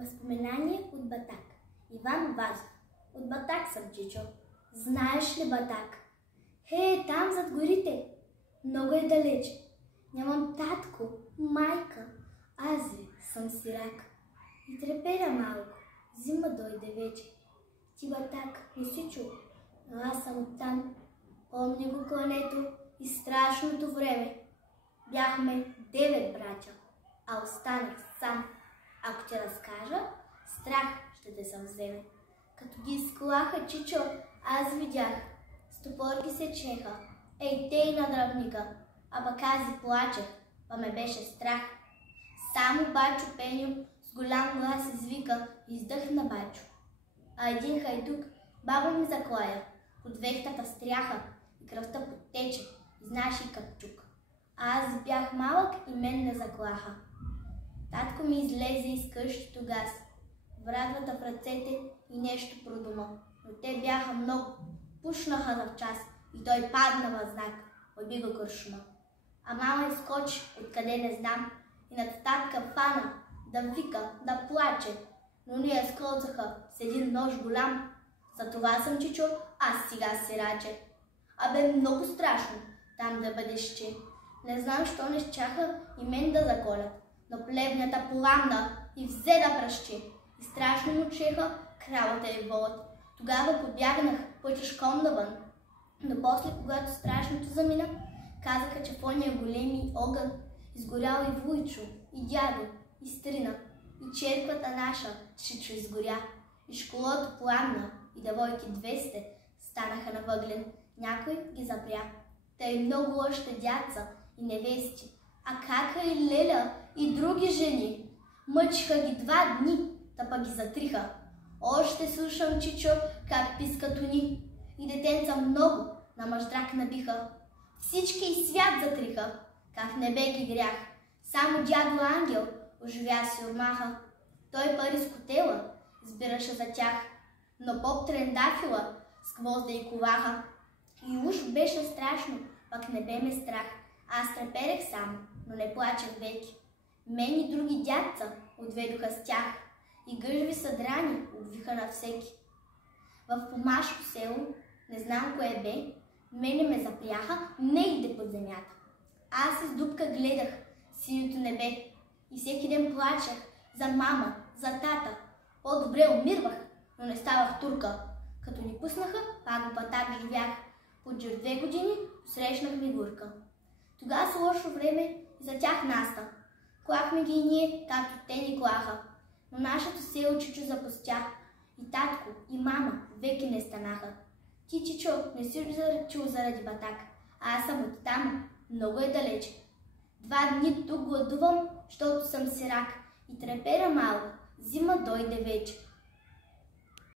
Възпоменание от Батак. Иван Вазов. От Батак съм, чичо. Знаеш ли Батак? Там зад горите. Много е далеч. Нямам татко, майка. Аз съм сирак. И треперя малко. Зима дойде вече. Ти Батак не си чул. Аз съм оттам. Помня го клането и страшното време. Бяхме 9 братя, а останах сам. Ако ти разкажа, страх ще те съм вземе. Като ги изколаха, чичо, аз видях. Стопорки се чеха, те и на дръбника, а пък аз плачех, па ме беше страх. Само бачо Пеню с голям глас извика и издъхна бачо. А един хайдук баба ми заклая, под вехтата стряха и кръвта потече, и знаеш и капчук. А аз бях малък и мен не заклаха. Татко ми излезе из къщи тогас, вратвата в ръцете и нещо продума, но те бяха много. Пушнаха за час и той падна във знак, оби го кършума. А мама изскочи, откъде не знам, и над татка фана да вика, да плаче, но ние скълцаха с един нож голям. За това съм, чичо, аз сега сираче. Абе, много страшно там да бъдеш, че. Не знам, що не щяха и мен да заколят, но плевнята пламна и взе да пръщи. И страшно му чеха кравата и волът. Тогава побягнах пътешком навън. Но после, когато страшното замина, казаха, че в ония големи огън изгорял и Вуйчо, и дядо, и Стрина, и черквата наша, чичо, изгоря. И школото пламна, и девойки 200 станаха на въглен. Някой ги запря. Тъй много още дяца и невести, а Кака и Леля и други жени. Мъчиха ги 2 дни, та пък ги затриха. Още слушам, чичо, как пискат уни. И детенца много на мъждрак набиха. Всички и свят затриха, как не бе ги грях. Само дядо Ангел оживя сюрмаха. Той пари с котела избираше за тях, но поп Трендафила с гвозда и коваха. И уж беше страшно, пък не бе ме страх. Аз треперех само, но не плачех веки. Мен и други дядца отведоха с тях и гъжви съдрани обвиха на всеки. В помашко село, не знам кое бе, мене ме запряха, не иде под земята. Аз из дупка гледах синьото небе и всеки ден плачех за мама, за тата. По-добре умирвах, но не ставах турка. Като ни пуснаха, пак в Батак живях. Поджир 2 години срещнах Мигурка. Тогава с лошо време и за тях наста. Клахме ги и ние, както те ни клаха. Но нашето село, чичо, запустя. И татко, и мама веки не станаха. Ти, чичо, не си чул заради Батак, а аз съм оттам, много е далече. 2 дни тук гладувам, защото съм сирак и треперя малко. Зима дойде вече.